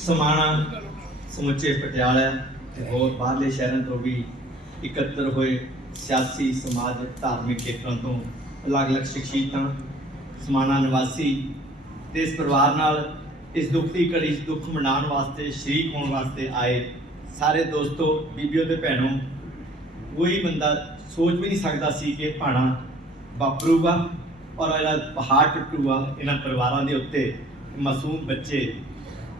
ਸਮਾਣਾ, ਸਮੁੱਚੇ ਪਟਿਆਲਾ ਤੇ ਹੋਰ ਬਾਹਰਲੇ ਸ਼ਹਿਰਾਂ ਤੋਂ ਵੀ ਇਕੱਤਰ ਹੋਏ ਸਿਆਸੀ ਸਮਾਜ ਧਾਰਮਿਕ ਖੇਤਰਾਂ ਤੋਂ ਅਲੱਗ-ਅਲੱਗ ਸ਼ਖਸੀਅਤਾਂ, ਸਮਾਣਾ ਨਿਵਾਸੀ ਤੇ ਇਸ ਪਰਿਵਾਰ ਨਾਲ ਇਸ ਦੁੱਖ ਦੀ ਘੜੀ 'ਚ ਦੁੱਖ ਮਨਾਉਣ ਵਾਸਤੇ, ਸ਼ਰੀਕ ਹੋਣ ਵਾਸਤੇ ਆਏ ਸਾਰੇ ਦੋਸਤੋ, ਬੀਬੀਓ ਤੇ ਭੈਣੋ, ਕੋਈ ਬੰਦਾ ਸੋਚ ਵੀ ਨਹੀਂ ਸਕਦਾ ਸੀ ਕਿ ਭਾਣਾ ਵਾਪਰੂਗਾ ਔਰ ਇਹਦਾ ਪਹਾੜ ਟੁੱਟੂਗਾ ਇਹਨਾਂ ਪਰਿਵਾਰਾਂ ਦੇ ਉੱਤੇ ਮਾਸੂਮ ਬੱਚੇ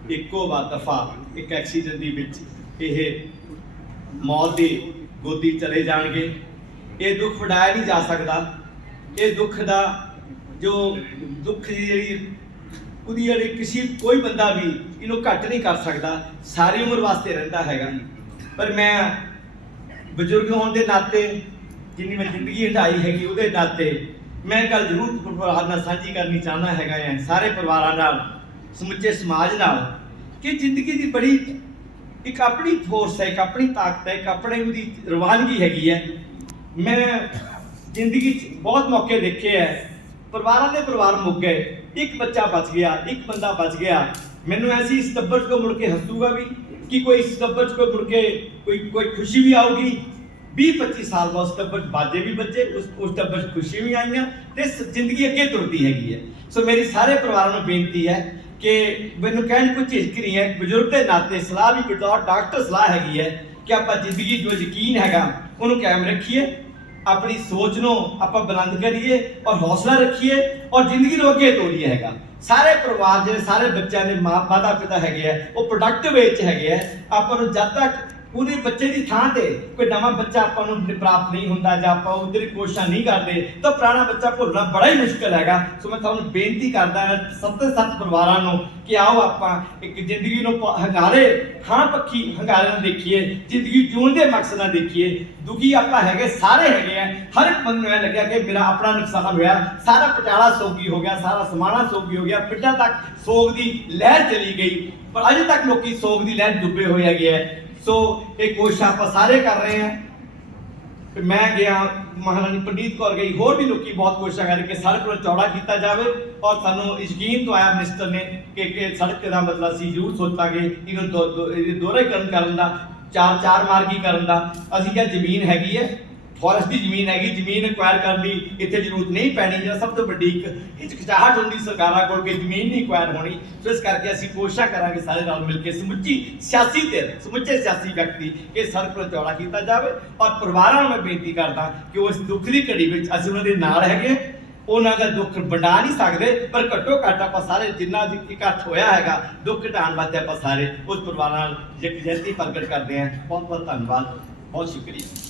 ਇੱਕੋ ਵਾਰ ਦਫਾ ਇੱਕ ਐਕਸੀਡੈਂਟ ਦੇ ਵਿੱਚ ਇਹ ਮੌਤ ਦੀ ਗੋਦੀ ਚਲੇ ਜਾਣਗੇ। ਇਹ ਦੁੱਖ ਵਡਾਇਆ ਨਹੀਂ ਜਾ ਸਕਦਾ। ਇਹ ਦੁੱਖ ਦਾ ਜੋ ਦੁੱਖ ਦੀ ਜਿਹੜੀ ਉਹਦੀ ਜਿਹੜੀ ਕਿਸੇ, ਕੋਈ ਬੰਦਾ ਵੀ ਇਹਨੂੰ ਘੱਟ ਨਹੀਂ ਕਰ ਸਕਦਾ। ਸਾਰੀ ਉਮਰ ਵਾਸਤੇ ਰਹਿੰਦਾ ਹੈਗਾ। ਪਰ ਮੈਂ ਬਜ਼ੁਰਗ ਹੋਣ ਦੇ ਨਾਤੇ, ਜਿੰਨੀ ਮੈਂ ਜ਼ਿੰਦਗੀ ਹਟਾਈ ਹੈਗੀ ਉਹਦੇ ਨਾਤੇ, ਮੈਂ ਗੱਲ ਜ਼ਰੂਰ ਪਰਿਵਾਰ ਨਾਲ ਸਾਂਝੀ ਕਰਨੀ ਚਾਹੁੰਦਾ ਹੈਗਾ ਹੈ। ਸਾਰੇ ਪਰਿਵਾਰਾਂ ਨਾਲ ਸਮੁੱਚੇ ਸਮਾਜ ਨਾਲ ਕਿ ਜ਼ਿੰਦਗੀ ਦੀ ਬੜੀ ਇੱਕ ਆਪਣੀ ਫੋਰਸ ਹੈ, ਇੱਕ ਆਪਣੀ ਤਾਕਤ ਹੈ, ਇੱਕ ਆਪਣੀ ਉਹਦੀ ਰਵਾਨਗੀ ਹੈਗੀ ਹੈ। ਮੈਂ ਜ਼ਿੰਦਗੀ 'ਚ ਬਹੁਤ ਮੌਕੇ ਦੇਖੇ ਹੈ। ਪਰਿਵਾਰਾਂ ਦੇ ਪਰਿਵਾਰ ਮੁੱਕ ਗਏ। ਇੱਕ ਬੱਚਾ ਬਚ ਗਿਆ, ਇੱਕ ਬੰਦਾ ਬਚ ਗਿਆ। ਮੈਨੂੰ ਐਸੀ ਇਸ ਟੱਬਰ 'ਚ ਕੋ ਮੁੜ ਕੇ ਹੱਸੂਗਾ ਵੀ ਕਿ ਕੋਈ ਇਸ ਟੱਬਰ 'ਚ ਕੋਈ ਮੁੜ ਕੇ ਕੋਈ ਕੋਈ ਖੁਸ਼ੀ ਵੀ ਆਊਗੀ। 20 25 ਸਾਲ ਬਾਅਦ ਉਸ ਟੱਬਰ 'ਚ ਬਾਜੇ ਵੀ ਬੱਚੇ ਉਸ ਉਸ ਟੱਬਰ 'ਚ ਖੁਸ਼ੀ ਵੀ ਆਈਆਂ ਤੇ ਜ਼ਿੰਦਗੀ ਅੱਗੇ ਤੁਰਦੀ ਹੈਗੀ ਹੈ। ਸੋ ਮੇਰੀ ਸਾਰੇ ਪਰਿਵਾਰ ਨੂੰ ਬੇਨਤੀ ਹੈ ਕਿ ਮੈਨੂੰ ਕਹਿਣ ਕੋਈ ਝਿਜਕ ਨਹੀਂ ਹੈ। ਬਜ਼ੁਰਗ ਦੇ ਨਾਤੇ ਸਲਾਹ ਵੀ ਬਤੌਰ ਡਾਕਟਰ ਸਲਾਹ ਹੈਗੀ ਹੈ ਕਿ ਆਪਾਂ ਜ਼ਿੰਦਗੀ ਜੋ ਯਕੀਨ ਹੈਗਾ, ਉਹਨੂੰ ਕਾਇਮ ਰੱਖੀਏ, ਆਪਣੀ ਸੋਚ ਨੂੰ ਆਪਾਂ ਬੁਲੰਦ ਕਰੀਏ ਔਰ ਹੌਸਲਾ ਰੱਖੀਏ ਔਰ ਜ਼ਿੰਦਗੀ ਨੂੰ ਅੱਗੇ ਤੋਰੀਏ ਹੈਗਾ। ਸਾਰੇ ਪਰਿਵਾਰ ਜਿਹੜੇ ਸਾਰੇ ਬੱਚਿਆਂ ਦੇ ਮਾਂ ਮਾਤਾ ਪਿਤਾ ਹੈਗੇ ਆ, ਉਹ ਪ੍ਰੋਡਕਟਿਵ ਏਜ 'ਚ ਹੈਗੇ ਆ। ਆਪਾਂ ਨੂੰ ਜਦ ਤੱਕ ਉਹਦੇ ਬੱਚੇ ਦੀ ਥਾਂ ਤੇ ਕੋਈ ਨਵਾਂ ਬੱਚਾ ਆਪਾਂ ਨੂੰ ਪ੍ਰਾਪਤ ਨਹੀਂ ਹੁੰਦਾ ਜਾਂ ਆਪਾਂ ਉਧਰ ਕੋਸ਼ਿਸ਼ਾਂ ਨਹੀਂ ਕਰਦੇ, ਤਾਂ ਪੁਰਾਣਾ ਬੱਚਾ ਭੁੱਲਣਾ ਬੜਾ ਹੀ ਮੁਸ਼ਕਲ ਹੈਗਾ। ਸੋ ਮੈਂ ਤੁਹਾਨੂੰ ਬੇਨਤੀ ਕਰਦਾ ਹਾਂ ਸੱਤ ਸੱਤ ਪਰਿਵਾਰਾਂ ਨੂੰ ਕਿ ਆਓ ਆਪਾਂ ਇੱਕ ਜ਼ਿੰਦਗੀ ਨੂੰ ਹੰਗਾਰੇ ਹਾਂ ਪੱਖੀ ਹੰਗਾਰੇ ਨਾਲ ਦੇਖੀਏ, ਜ਼ਿੰਦਗੀ ਜਿਉਣ ਦੇ ਮਕਸਦ ਨਾਲ ਦੇਖੀਏ। ਦੁਖੀ ਆਪਾਂ ਹੈਗੇ, ਸਾਰੇ ਹੈਗੇ ਆ। ਹਰ ਇੱਕ ਬੰਦੇ ਨੂੰ ਇਹ ਲੱਗਿਆ ਕਿ ਮੇਰਾ ਆਪਣਾ ਨੁਕਸਾਨ ਹੋਇਆ, ਸਾਰਾ ਪਟਿਆਲਾ ਸੋਗੀ ਹੋ ਗਿਆ, ਸਾਰਾ ਸਮਾਣਾ ਸੋਗੀ ਹੋ ਗਿਆ, ਪਿੰਡਾਂ ਤੱਕ ਸੋਗ ਦੀ ਲਹਿਰ ਚਲੀ ਗਈ। ਪਰ ਅਜੇ ਤੱਕ ਲੋਕੀ ਸੋਗ ਦੀ ਲਹਿਰ ਡੁੱਬੇ ਹੋਏ ਹੈਗੇ ਆ। ਸੋ ਇਹ ਕੋਸ਼ਿਸ਼ ਆਪਾਂ ਸਾਰੇ ਕਰ ਰਹੇ ਹਾਂ। ਤੇ ਮੈਂ ਗਿਆ, ਮਹਾਰਾਣੀ ਪੰਡੀਤ ਕੌਰ ਗਈ, ਹੋਰ ਵੀ ਲੋਕੀ ਬਹੁਤ ਕੋਸ਼ਿਸ਼ਾਂ ਕਰ ਰਹੇ ਕਿ ਸੜਕ ਨੂੰ ਚੌੜਾ ਕੀਤਾ ਜਾਵੇ ਔਰ ਸਾਨੂੰ ਯਕੀਨ ਤੋਂ ਆਇਆ ਮਿਨਿਸਟਰ ਨੇ ਕਿ ਕਿ ਸੜਕ ਦਾ ਮਤਲਬ ਅਸੀਂ ਜ਼ਰੂਰ ਸੋਚਾਂਗੇ ਇਹਨੂੰ ਦੋ- ਦੋ- ਇਹਦੇ ਦੋਹਰੇਕਰਨ ਕਰਨ ਦਾ, ਚਾਰ ਚਾਰ ਮਾਰਗੀ ਕਰਨ ਦਾ। ਅਸੀਂ ਕਿਹਾ ਜ਼ਮੀਨ ਹੈਗੀ ਹੈ ਫੋਰੈਸਟ ਦੀ ਜ਼ਮੀਨ ਹੈਗੀ, ਜ਼ਮੀਨ ਐਕਵਾਇਰ ਕਰਨ ਦੀ ਇੱਥੇ ਜ਼ਰੂਰਤ ਨਹੀਂ ਪੈਣੀ ਜਾਂ ਸਭ ਤੋਂ ਵੱਡੀ ਇੱਕ ਹਿਚਕਚਾਹਟ ਹੁੰਦੀ ਸਰਕਾਰਾਂ ਕੋਲ ਕਿ ਜ਼ਮੀਨ ਨਹੀਂ ਐਕਵਾਇਰ ਹੋਣੀ। ਸੋ ਇਸ ਕਰਕੇ ਅਸੀਂ ਕੋਸ਼ਿਸ਼ਾਂ ਕਰਾਂਗੇ ਸਾਰੇ ਨਾਲ ਮਿਲ ਕੇ ਸਮੁੱਚੀ ਸਿਆਸੀ ਧਿਰ ਸਮੁੱਚੇ ਸਿਆਸੀ ਵਿਅਕਤੀ ਕਿ ਸੜਕ ਨੂੰ ਚੌੜਾ ਕੀਤਾ ਜਾਵੇ। ਔਰ ਪਰਿਵਾਰਾਂ ਨੂੰ ਮੈਂ ਬੇਨਤੀ ਕਰਦਾ ਕਿ ਉਸ ਦੁੱਖ ਦੀ ਘੜੀ ਵਿੱਚ ਅਸੀਂ ਉਹਨਾਂ ਦੇ ਨਾਲ ਹੈਗੇ। ਉਹਨਾਂ ਦਾ ਦੁੱਖ ਵੰਡਾ ਨਹੀਂ ਸਕਦੇ, ਪਰ ਘੱਟੋ ਘੱਟ ਆਪਾਂ ਸਾਰੇ ਜਿੰਨਾ ਵੀ ਇਕੱਠ ਹੋਇਆ ਹੈਗਾ, ਦੁੱਖ ਘਟਾਉਣ ਵਾਸਤੇ ਆਪਾਂ ਸਾਰੇ ਉਸ ਪਰਿਵਾਰਾਂ ਨਾਲ ਯਕਜਹਿਤੀ ਪ੍ਰਗਟ ਕਰਦੇ ਹਾਂ। ਬਹੁਤ ਬਹੁਤ ਧੰਨਵਾਦ। ਬਹੁਤ ਸ਼ੁਕਰੀਆ।